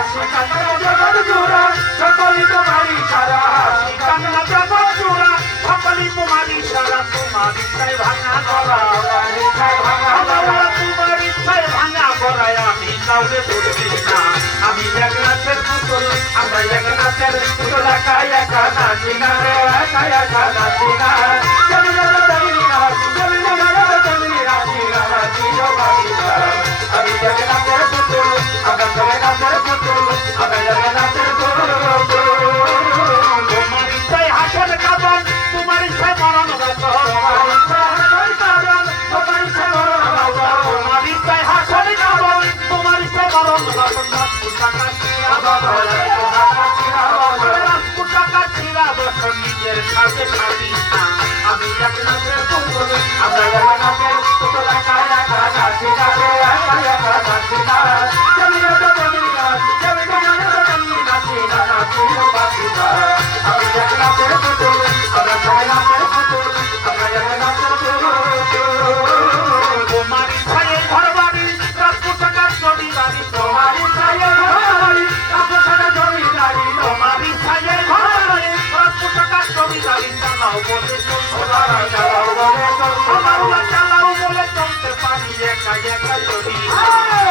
হাসি কান্না জগৎ জোড়া সকলই তোমারই সারা হাসি কান্না জগৎ জোড়া সকলই তোমারই সারা তোমার ইচ্ছায় ভাঙা গড়া তোমার ইচ্ছায় ভাঙা গড়ায় আমি কাউকে বলছি না আমি এক নাচের পুতুল আমরা এক নাচের পুতুল একা একা নাচি না রে একা একা নাচি না চলি যাবে চলি না চলি যাবে চলি নাচি না নাচি আমি এক নাচের পুতুল আমরা সবাই নাচের পুতুল আমরা এক নাচের পুতুল তোমার ইচ্ছায় হাসের কাবন তোমার ইচ্ছায় মরণ তোমার ইচ্ছায় মরণ তোমার ইচ্ছায় হাসের কাবন তোমার ইচ্ছায় মরণ নিজের সাথে খাবি না আমি এক নাচের পুতুল আমরা এক নাচের পুতুল একা একা নাচি না রে একা একা নাচি না চলি যাবে চলি নাচি চলি যাবে চলি নাচি না নাচি বাসি না আমি এক নাচের পুতুল আমরা সবাই নাচের পুতুল আমরা এক নাচের পুতুল তোমার ইচ্ছায় ঘর বাড়ি রাজপোশাকার জমিদারি তোমার ইচ্ছায় ঘর বাড়ি রাজপোশাকার জমিদারি তোমার ইচ্ছায় ঘর বাড়ি রাজপোশাকার জমিদারি চালাও বলে চালাও বলে চলতে পারি একা একা চলি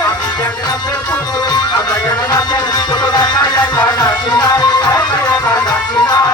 আমি এক নাচের পুতুল আমরা এক নাচের পুতুল একা একা নাচি না একা একা নাচি না